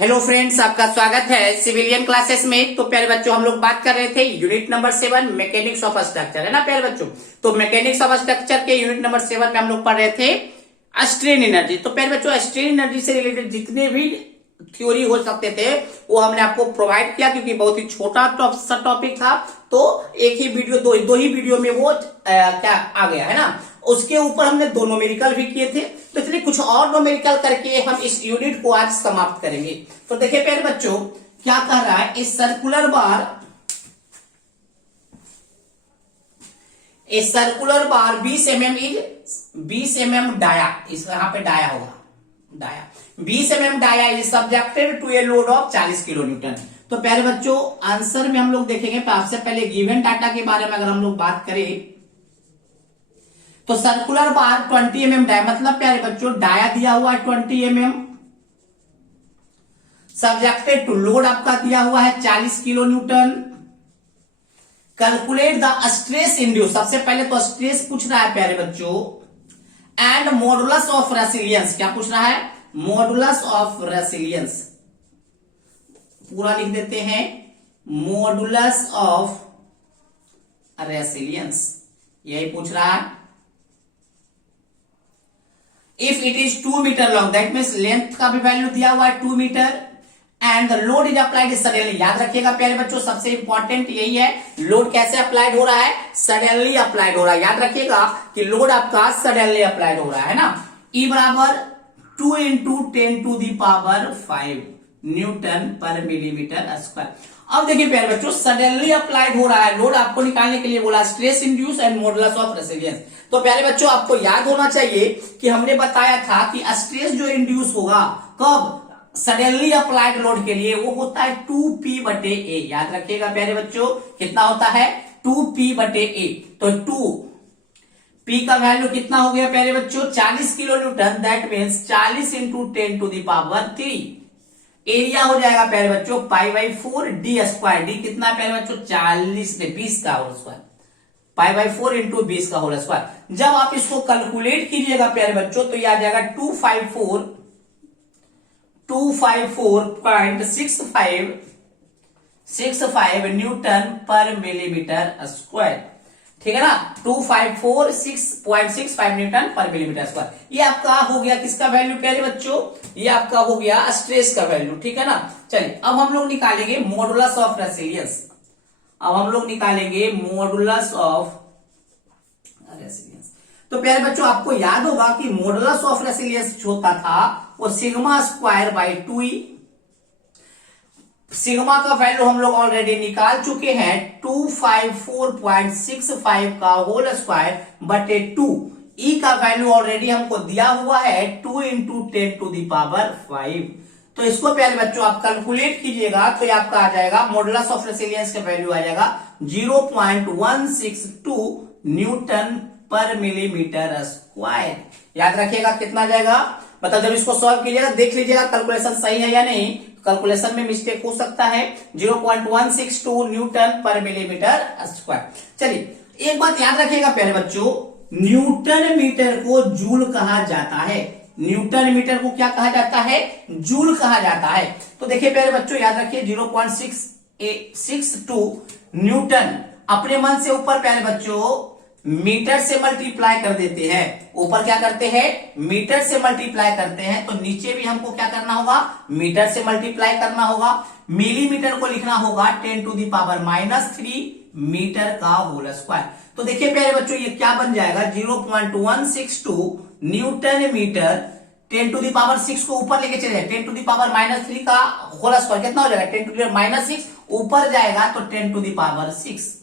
Hello friends, आपका स्वागत है सिविलियन क्लासेस में। तो प्यारे बच्चों, हम लोग बात कर रहे थे unit number 7 mechanics of structure, है ना प्यारे बच्चों। तो मैकेनिक्स ऑफ स्ट्रक्चर के यूनिट नंबर 7 में हम लोग पढ़ रहे थे स्ट्रेन एनर्जी। तो प्यारे बच्चों, स्ट्रेन एनर्जी से रिलेटेड जितने भी थ्योरी हो सकते थे वो हमने आपको प्रोवाइड किया, क्योंकि बहुत ही छोटा टॉपिक था। तो एक ही वीडियो दो ही वीडियो में वो क्या आ गया, है ना। उसके ऊपर हमने 2 न्यूमेरिकल भी किए थे। तो इसलिए कुछ और न्यूमेरिकल करके हम इस यूनिट को आज समाप्त करेंगे। तो देखिए प्यारे बच्चों, क्या कह रहा है, इस सर्कुलर बार 20 mm डाया, इस यहां पे डाया होगा, dia 20 mm dia is subjected to a load of 40 kilo newton. तो प्यारे बच्चों, आंसर में हम लोग देखेंगे। तो आपसे पहले गिवन डाटा के बारे में अगर हम लोग बात करें तो सर्कुलर बार 20 mm डाया, मतलब प्यारे बच्चों डाया दिया हुआ है 20 mm, सब्जेक्टेड टू लोड आपका दिया हुआ है 40 kilo Newton. Calculate the stress induce, सबसे पहले तो स्ट्रेस पूछ रहा है प्यारे बच्चों, एंड मॉडुलस ऑफ रेसिलियंस। क्या पूछ रहा है? Modulus of resilience. पूरा लिख देते हैं, मॉडुलस ऑफ रेसिलियंस, यही पूछ रहा है। If it is 2 metre long, that means length का भी वैल्यू दिया हुआ है 2 metre, and the load is applied suddenly. याद रखिएगा प्यारे बच्चों, सबसे इंपॉर्टेंट यही है, लोड कैसे अप्लाइड हो रहा है? सडनली अप्लाइड हो रहा है। याद रखिएगा कि लोड आपका सडनली अप्लाइड हो रहा है ना। E बराबर 2 इंटू 10⁵ न्यूटन पर मिलीमीटर स्क्वायर। अब देखिए प्यारे बच्चों, सडनली अप्लाइड हो रहा है लोड, आपको निकालने के लिए बोला stress induce and modulus of resilience. तो प्यारे बच्चों, आपको याद होना चाहिए कि हमने बताया था कि स्ट्रेस जो इंड्यूस होगा कब? सडनली अप्लाइड लोड के लिए, वो होता है 2P/A। याद रखिएगा प्यारे बच्चों, कितना होता है? 2P/A। तो 2P का वैल्यू कितना हो गया प्यारे बच्चों? 40 kilo Newton, that means 40 into 10⁻3। Area हो जाएगा प्यारे बच्चों π/4 d स्क्वायर। डी कितना प्यारे बच्चों? 20 का होल स्क्वायर, π/4 इंटू 20 का होल स्क्वायर। जब आप इसको कैलकुलेट कीजिएगा प्यारे बच्चों तो ये आ जाएगा 254.65 न्यूटन पर मिलीमीटर स्क्वायर। ठीक है ना, 254.65 न्यूटन पर मिलीमीटर स्क्वायर। ये आपका हो गया किसका वैल्यू प्यारे बच्चों? ये आपका हो गया स्ट्रेस का वैल्यू। ठीक है ना। चलिए अब हम लोग निकालेंगे मॉडुलस ऑफ रेसिलियंस। अब हम लोग निकालेंगे मॉडुलस ऑफ रेसिलियंस। तो प्यारे बच्चों, आपको याद होगा कि मॉडुलस ऑफ रेसिलियंस होता था वो sigma square by 2E। Sigma का वैल्यू हम लोग ऑलरेडी निकाल चुके हैं, 254.65 का होल स्क्वायर बटे 2। ई का वैल्यू ऑलरेडी हमको दिया हुआ है 2 इंटू 10⁵। तो इसको प्यारे बच्चों आप कैलकुलेट कीजिएगा तो ये आपका आ जाएगा, मॉडुलस ऑफ रेसिलियंस का वैल्यू आ जाएगा 0.162 न्यूटन पर मिलीमीटर स्क्वायर। याद रखिएगा कितना जाएगा, मतलब जब इसको सॉल्व कीजिएगा देख लीजिएगा कैलकुलेशन सही है या नहीं। कैलकुलेशन में मिस्टेक हो सकता है। 0.162 न्यूटन पर मिलीमीटर स्क्वायर। चलिए एक बात याद रखिएगा प्यारे बच्चों, न्यूटन मीटर को जूल कहा जाता है। न्यूटन मीटर को क्या कहा जाता है? जूल कहा जाता है। तो देखिए प्यारे बच्चों, याद रखिए 0.662 न्यूटन, अपने मन से ऊपर प्यारे बच्चों मीटर से मल्टीप्लाई कर देते हैं। ऊपर क्या करते हैं? मीटर से मल्टीप्लाई करते हैं। तो नीचे भी हमको क्या करना होगा? मीटर से मल्टीप्लाई करना होगा। मिलीमीटर को लिखना होगा 10⁻³ मीटर का होल स्क्वायर। तो देखिए प्यारे बच्चों, ये क्या बन जाएगा? 0.162 न्यूटन मीटर, 10⁻6 को ऊपर लेके चले जाए, 10⁻³ का होल स्क्वायर कितना हो जाएगा? 10⁻6 ऊपर जाएगा तो 10⁻6।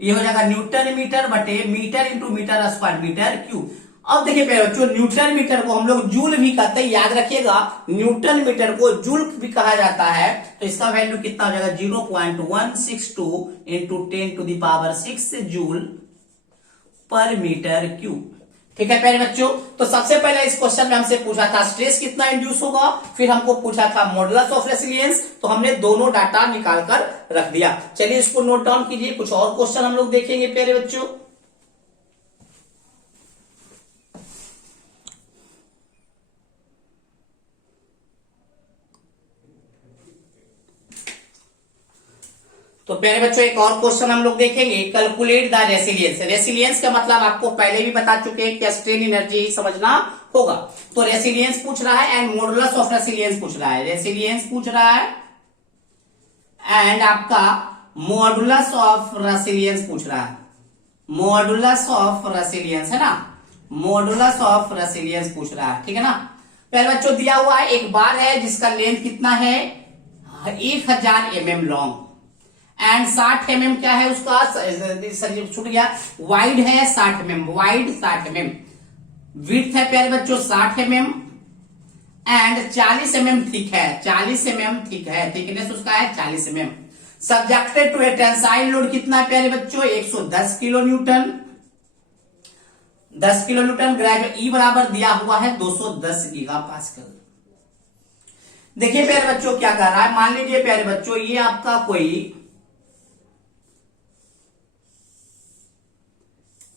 ये हो जाएगा न्यूटन मीटर बटे metre into metre square metre cube. अब देखिए प्यारे बच्चों, न्यूटन मीटर को हम लोग जूल भी कहते हैं। याद रखिएगा न्यूटन मीटर को जूल भी कहा जाता है। तो इसका वैल्यू कितना हो जाएगा? 0.162 इंटू 10⁻6 जूल पर मीटर क्यूब। ठीक है प्यारे बच्चों, तो सबसे पहले इस क्वेश्चन में हमसे पूछा था स्ट्रेस कितना इंड्यूस होगा, फिर हमको पूछा था मॉडुलस ऑफ रेसिलियंस। तो हमने दोनों डाटा निकाल कर रख दिया। चलिए इसको नोट डाउन कीजिए, कुछ और क्वेश्चन हम लोग देखेंगे प्यारे बच्चों। तो प्यारे बच्चों एक और क्वेश्चन हम लोग देखेंगे, कैलकुलेट द रेसिलियंस। रेसिलियंस का मतलब आपको पहले भी बता चुके हैं कि स्ट्रेन एनर्जी ही समझना होगा। तो रेसिलियंस पूछ रहा है एंड मॉडुलस ऑफ रेसिलियंस पूछ रहा है। रेसिलियंस पूछ रहा है एंड आपका मॉडुलस ऑफ रेसिलियंस पूछ रहा है। मॉडुलस ऑफ रेसिलियंस है ना, मॉडुलस ऑफ रेसिलियंस पूछ रहा है, ठीक है ना। पहले बच्चों दिया हुआ है एक बार है जिसका लेंथ कितना है 1000 mm लॉन्ग एंड 60 mm क्या है उसका, छूट गया, वाइड है 60 mm, वाइड 60 mm, विड्थ है प्यारे बच्चों 60 mm एंड 40 mm थिक है, 40 mm थिक है, थिकनेस उसका है 40 mm। Subjected to a tensile load कितना है प्यारे बच्चों 110 kilo newton, 10 kilo newton. Gravity ई बराबर दिया हुआ है 210 गीगापास्कल। देखिए प्यारे बच्चों क्या कर रहा है, मान लीजिए प्यारे बच्चों ये आपका कोई,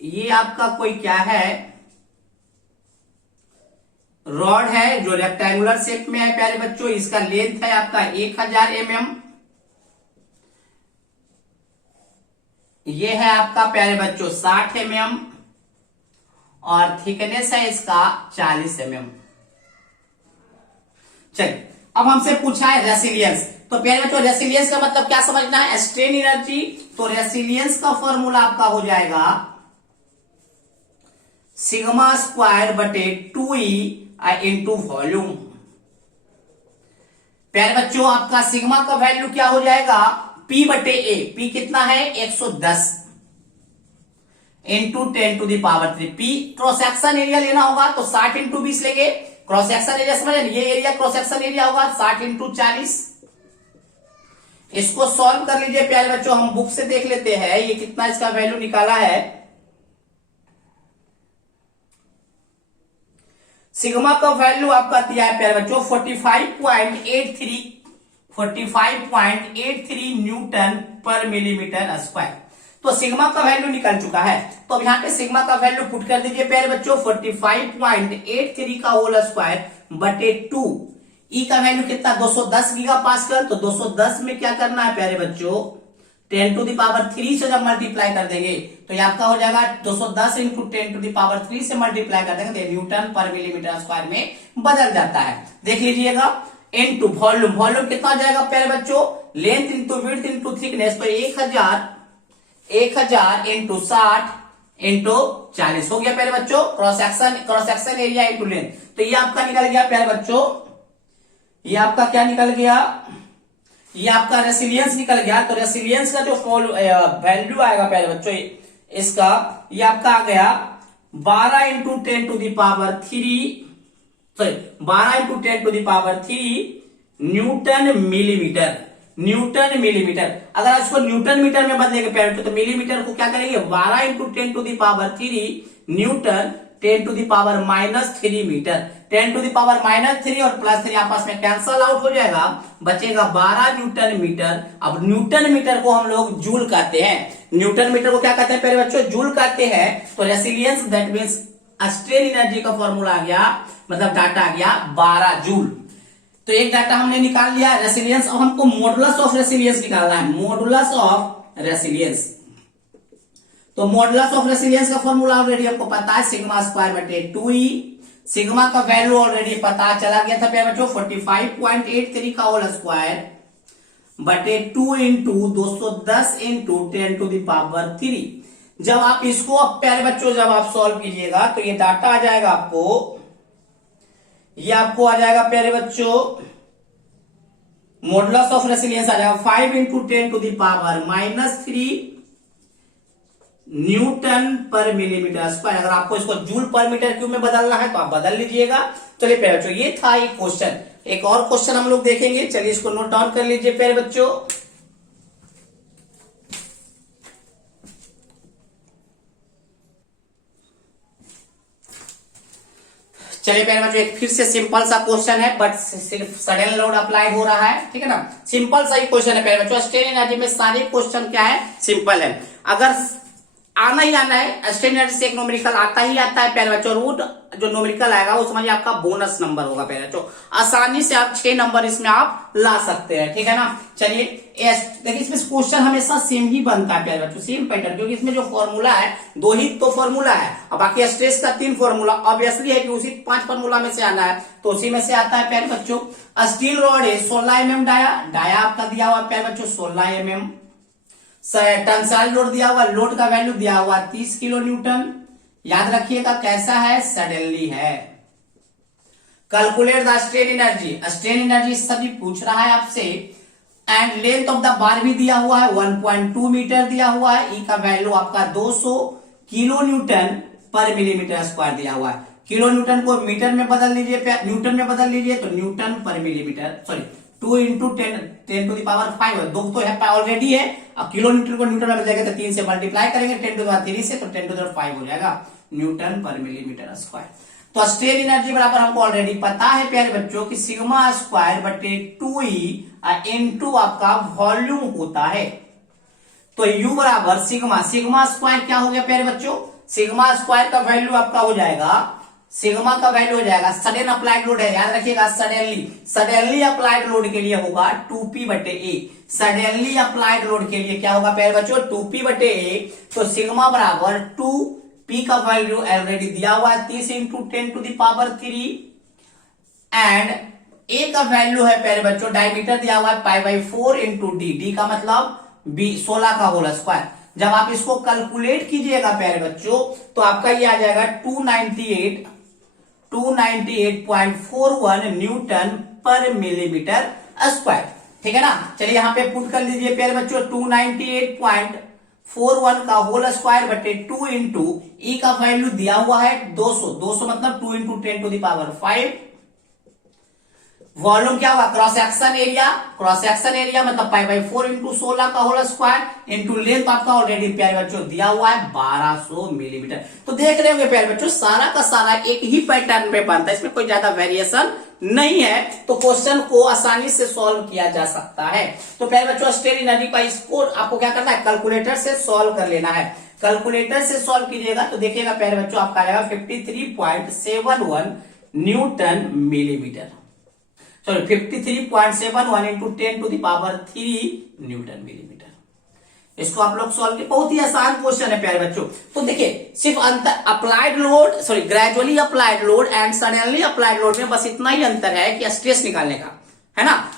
ये आपका कोई क्या है, रॉड है जो रेक्टेंगुलर शेप में है प्यारे बच्चों। इसका लेंथ है आपका 1000 mm, ये है आपका प्यारे बच्चों 60 mm और थिकनेस है इसका 40 mm। चलिए अब हमसे पूछा है रेसिलियंस। तो प्यारे बच्चों रेसिलियंस का मतलब क्या समझना है, स्ट्रेन एनर्जी। तो रेसिलियंस का फॉर्मूला आपका हो जाएगा सिग्मा स्क्वायर बटे 2E इंटू वॉल्यूम। प्यारे बच्चों आपका सिग्मा का वैल्यू क्या हो जाएगा P बटे A, P कितना है 110 into 10 to the power 3। P cross section area लेना होगा तो 60 इंटू 20 लेंगे, क्रॉस सेक्शन एरिया समझ, ये एरिया क्रॉस सेक्शन एरिया होगा 60 इंटू 40। इसको सॉल्व कर लीजिए प्यारे बच्चों, हम बुक से देख लेते हैं ये कितना इसका वैल्यू निकाला है। सिग्मा का वैल्यू आपका दिया है प्यारे बच्चों 45.83 न्यूटन पर मिलीमीटर स्क्वायर। तो सिग्मा का वैल्यू निकल चुका है, तो अब यहाँ पे सिग्मा का वैल्यू पुट कर दीजिए प्यारे बच्चों 45.83 का होल स्क्वायर बटे 2। ई का वैल्यू कितना 210 गीगापास्कल। तो 210 में क्या करना है प्यारे बच्चों 10 टू द पावर 3 से जब मल्टीप्लाई कर देंगे तो ये आपका हो जाएगा 210 इंटू 10 टू द पावर 3 से मल्टीप्लाई कर देंगे तो न्यूटन पर मिलीमीटर स्क्वायर में बदल जाता है। देख लीजिएगा इंटू वॉल्यूम, वॉल्यूम कितना हो जाएगा प्यारे बच्चों length into width into thickness, तो 1000 इंटू 60 इंटू 40 हो गया प्यारे बच्चों cross section area into length. तो ये आपका निकल गया प्यारे बच्चों, ये आपका क्या निकल गया, ये आपका रेसिलियंस निकल गया। तो रेसिलियंस का जो वैल्यू आएगा प्यारे बच्चों इसका, ये आपका आ गया 12 into 10 to the power 3, sorry 12 into 10 to the power 3 newton millimetre, newton millimetre. अगर इसको न्यूटन मीटर में बदलेंगे प्यारे बच्चों तो मिलीमीटर को क्या करेंगे 12 into 10 to the power 3 newton 10 to the power -3 metre. 10 to the power -3 और +3 आपस में कैंसल आउट हो जाएगा, बचेगा 12 न्यूटन मीटर। अब न्यूटन मीटर को हम लोग जूल कहते हैं, न्यूटन मीटर को क्या कहते हैं प्यारे बच्चों जूल कहते हैं। तो resilience that means strain energy का फॉर्मूला आ गया, मतलब डाटा आ गया 12 जूल। तो एक डाटा हमने निकाल लिया रेसिलियंस। अब हमको मॉडुलस ऑफ रेसिलियंस निकालना है, मॉडुलस ऑफ रेसिलियंस। तो मॉडुलस ऑफ रेसिलियंस का फॉर्मूला ऑलरेडी आपको पता है सिग्मा स्क्वायर बटे 2E। सिग्मा का वैल्यू ऑलरेडी पता चला गया था प्यारे बच्चों 45.83 का होल स्क्वायर बटे 2 into 210 into 10 to the power 3। जब आप इसको अब प्यारे बच्चों जब आप सॉल्व कीजिएगा तो ये डाटा आ जाएगा आपको, ये आपको आ जाएगा प्यारे बच्चों मॉडुलस ऑफ रेसिलियंस आ जाएगा 5 into 10 to the power -3 newton पर मिलीमीटर स्क्वायर। अगर आपको इसको जूल पर मीटर क्यूब में बदलना है तो आप बदल लीजिएगा। चलिए प्यारे बच्चों ये था एक क्वेश्चन, एक और क्वेश्चन हम लोग देखेंगे। चलिए इसको नोट डाउन कर लीजिए प्यारे बच्चों। चलिए प्यारे बच्चों एक फिर से सिंपल सा क्वेश्चन है बट सिर्फ सडन लोड अप्लाई हो रहा है, ठीक है ना। सिंपल सा ही क्वेश्चन है प्यारे बच्चों, स्ट्रेन एनर्जी में सारे क्वेश्चन क्या है सिंपल है। अगर आना ही आना है स्ट्रेन एनर्जी से एक न्यूमेरिकल आता ही आता है प्यारे बच्चों, रूट जो न्यूमेरिकल आएगा वो समझिए आपका बोनस नंबर होगा प्यारे बच्चों। आसानी से आप 6 नंबर इसमें आप ला सकते हैं, ठीक है ना। चलिए देखिए इसमें क्वेश्चन हमेशा सेम ही बनता है प्यारे बच्चों, सेम पैटर्न, क्योंकि इसमें जो फॉर्मूला है 2 ही तो फॉर्मूला है, और बाकी स्ट्रेस का 3 फॉर्मूला ऑब्वियसली है कि उसी 5 फॉर्मूला में से आना है, तो उसी में से आता है प्यारे बच्चों। स्टील रॉड है 16 mm डाया आपका दिया हुआ प्यारे बच्चों 16 mm। टेंसाइल लोड दिया हुआ, लोड का वैल्यू दिया हुआ 30 किलो न्यूटन। याद रखिएगा कैसा है, सडनली है। Calculate the strain energy, strain energy सभी पूछ रहा है आपसे। And length of the bar भी दिया हुआ है 1.2 मीटर दिया हुआ है। ई का वैल्यू आपका 200 किलो न्यूटन पर मिलीमीटर स्क्वायर दिया हुआ है। किलो न्यूटन को मीटर में बदल लीजिए, न्यूटन में बदल लीजिए तो न्यूटन पर millimetre, sorry 2 into 10 to the power 5, 2 तो है ऑलरेडी है। अब किलो न्यूटन को न्यूटन में बदलेंगे तो 3 से मल्टीप्लाई करेंगे 10 टू द पावर 3 से, तो 10 टू द पावर 5 हो जाएगा न्यूटन पर मिलीमीटर स्क्वायर। तो स्ट्रेन एनर्जी बराबर हमको ऑलरेडी पता है प्यारे बच्चों कि सिग्मा स्क्वायर बटे 2E इनटू आपका वॉल्यूम होता है। तो U बराबर सिग्मा, सिग्मा स्क्वायर क्या हो गया प्यारे बच्चों, सिग्मा स्क्वायर का वैल्यू आपका हो जाएगा, सिग्मा का वैल्यू हो जाएगा, सडन अप्लाइड लोड है, याद रखिएगा सडनली अप्लाइड लोड के लिए होगा 2P बटे A। सडनली अप्लाइड लोड के लिए क्या होगा प्यारे बच्चों, 2P बटे A। तो सिग्मा बराबर 2P का वैल्यू ऑलरेडी दिया हुआ है 30 into 10 to the power 3, and A का वैल्यू है प्यारे बच्चों, डायमीटर दिया हुआ है π/4 इंटू डी का मतलब 16 का होल स्क्वायर। जब आप इसको कैलकुलेट कीजिएगा प्यारे बच्चों तो आपका ये आ जाएगा 298.41 न्यूटन पर मिलीमीटर स्क्वायर, ठीक है ना। चलिए यहां पे पुट कर लीजिए प्यारे बच्चों 298.41 का होल स्क्वायर बटे 2 इंटू ई का वैल्यू दिया हुआ है 200 मतलब 2 into 10 to the power 5। Volume क्या हुआ, क्रॉस सेक्शन एरिया मतलब π/4 इंटू 16 का होल स्क्वायर इंटू लेंथ आपका ऑलरेडी प्यारे बच्चों दिया हुआ है 1200 मिलीमीटर। तो देख रहे होंगे प्यारे बच्चों सारा का सारा एक ही पैटर्न पे बनता है, इसमें कोई ज्यादा वेरिएशन नहीं है, तो क्वेश्चन को आसानी से सॉल्व किया जा सकता है। तो प्यारे बच्चों स्ट्रेन एनर्जी का इसको आपको क्या करना है, कैलकुलेटर से सॉल्व कर लेना है। कैलकुलेटर से सॉल्व कीजिएगा तो देखिएगा प्यारे बच्चों आपका आएगा 53.71 newton millimetre, sorry 53.71 into 10 to the power 3 newton millimetre. इसको आप लोग सॉल्व किए, बहुत ही आसान क्वेश्चन है प्यारे बच्चों। तो देखिए सिर्फ अंतर applied load, sorry gradually applied load and suddenly applied load में बस इतना ही अंतर है कि स्ट्रेस निकालने का है ना।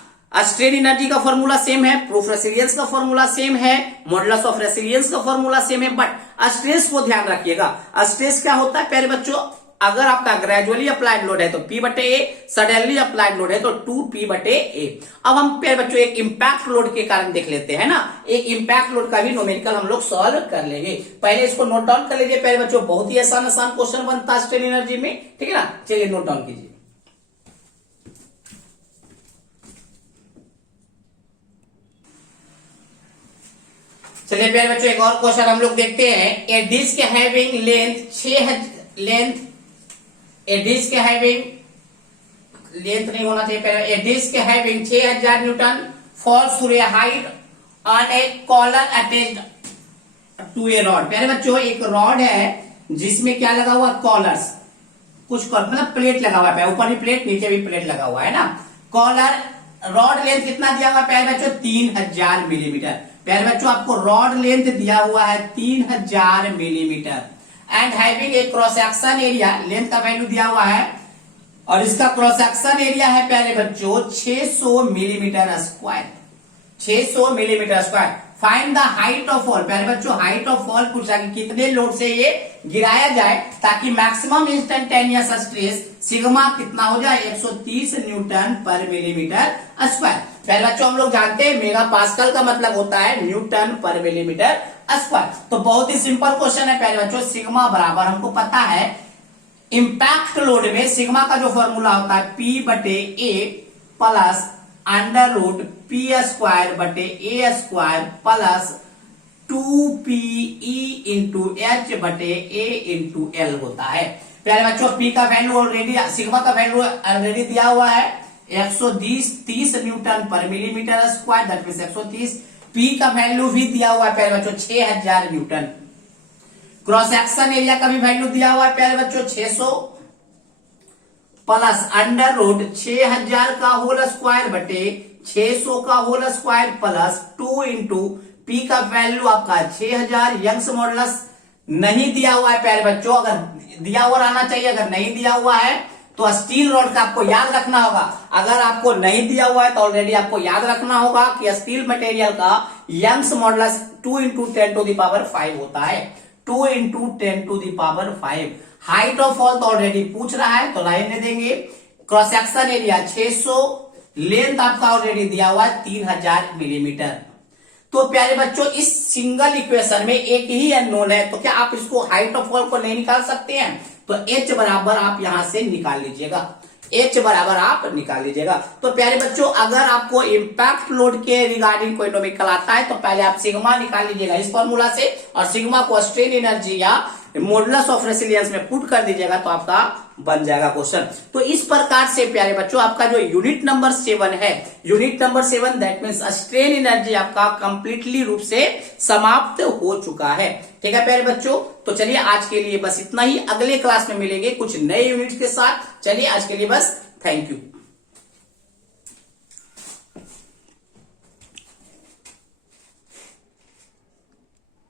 स्ट्रेन एनर्जी का फॉर्मूला सेम है, प्रूफ रेसिलियंस का फॉर्मूला सेम है, मॉडुलस ऑफ रेसिलियंस का फॉर्मूला सेम है, बट स्ट्रेस को ध्यान रखिएगा। स्ट्रेस क्या होता है प्यारे बच्चों, अगर आपका ग्रेजुअली अप्लाइड लोड है तो P बटे A, सडनली अप्लाइड लोड है तो 2P बटे A। अब हम प्यारे बच्चों एक इंपैक्ट लोड के कारण देख लेते हैं ना, एक इंपैक्ट लोड का भी न्यूमेरिकल हम लोग सॉल्व कर लेंगे। पहले इसको नोट डाउन कर लीजिए प्यारे बच्चों, बहुत ही आसान क्वेश्चन बनता है स्ट्रेन एनर्जी में, ठीक है ना। चलिए नोट डाउन कीजिए। चलिए प्यारे बच्चों एक और क्वेश्चन हम लोग देखते हैं। ए डिस्क हैविंग डिस्क नहीं होना चाहिए पहले, a disc having 6000 newton falls through a height on a collar attached to a rod. प्यारे बच्चों एक रॉड है जिसमें क्या लगा हुआ, कॉलर्स, कुछ मतलब प्लेट लगा हुआ है, ऊपर भी प्लेट नीचे भी प्लेट लगा हुआ है ना। कॉलर रॉड लेंथ कितना दिया हुआ है प्यारे बच्चों, 3000 मिलीमीटर। प्यारे बच्चों आपको रॉड लेंथ दिया हुआ है 3000 मिलीमीटर एंड हैविंग एक क्रॉस सेक्शन एरिया, लेंथ का वैल्यू दिया हुआ है और इसका क्रॉस सेक्शन एरिया है प्यारे बच्चों 600 millimetre square, 600 millimetre square. Find the height of fall, प्यारे बच्चों हाइट ऑफ फॉल पूछा कि कितने लोड से ये गिराया जाए ताकि मैक्सिमम इंस्टेंटेनियस स्ट्रेस सिग्मा कितना हो जाए, 130 न्यूटन पर मिलीमीटर स्क्वायर। प्यारे बच्चों हम लोग जानते हैं मेगा पास्कल का मतलब होता है न्यूटन पर मिलीमीटर स्क्वायर। तो बहुत ही सिंपल क्वेश्चन है प्यारे बच्चों, सिग्मा बराबर हमको पता है इंपैक्ट लोड में सिग्मा का जो फॉर्मूला होता है P बटे A plus under root P square बटे A square plus 2PE into H बटे A इंटू L होता है। प्यारे बच्चों P का वैल्यू ऑलरेडी, सिग्मा का वैल्यू ऑलरेडी दिया हुआ है 130 न्यूटन पर millimetre square, that means 130। P का वैल्यू भी दिया हुआ है प्यारे बच्चों 6000 न्यूटन। क्रॉस सेक्शन एरिया का भी वैल्यू दिया हुआ है प्यारे बच्चों 600 प्लस अंडर रूट 6000 का होल स्क्वायर बटे 600 का whole square plus 2 into P का वैल्यू आपका 6000, यंग्स मॉडुलस नहीं दिया हुआ है प्यारे बच्चों, अगर दिया हुआ रहना चाहिए, अगर नहीं दिया हुआ है तो स्टील रॉड का आपको याद रखना होगा। अगर आपको नहीं दिया हुआ है तो ऑलरेडी आपको याद रखना होगा कि स्टील मटेरियल का Young's modulus 2 into 10 to the power 5 होता है, 2 into 10 to the power 5। Height of wall तो ऑलरेडी पूछ रहा है तो लाइन दे देंगे। क्रॉस सेक्शन एरिया 600, लेंथ आपका ऑलरेडी दिया हुआ है 3000 मिलीमीटर। तो प्यारे बच्चों इस सिंगल इक्वेशन में एक ही अननोन है, तो क्या आप इसको हाइट ऑफ वॉल को नहीं निकाल सकते हैं? तो h बराबर आप यहां से निकाल लीजिएगा, h बराबर आप निकाल लीजिएगा। तो प्यारे बच्चों अगर आपको इंपैक्ट लोड के रिगार्डिंग कोई नोमिकल आता है तो पहले आप सिग्मा निकाल लीजिएगा इस फॉर्मूला से, और सिग्मा को स्ट्रेन एनर्जी या मॉडुलस ऑफ रेसिलियंस में पुट कर दीजिएगा तो आपका बन जाएगा क्वेश्चन। तो इस प्रकार से प्यारे बच्चों आपका जो यूनिट नंबर 7 है, unit number 7 that means strain energy आपका कंप्लीटली रूप से समाप्त हो चुका है। ठीक है प्यारे बच्चों, तो चलिए आज के लिए बस इतना ही, अगले क्लास में मिलेंगे कुछ नए यूनिट के साथ। चलिए आज के लिए बस, थैंक यू।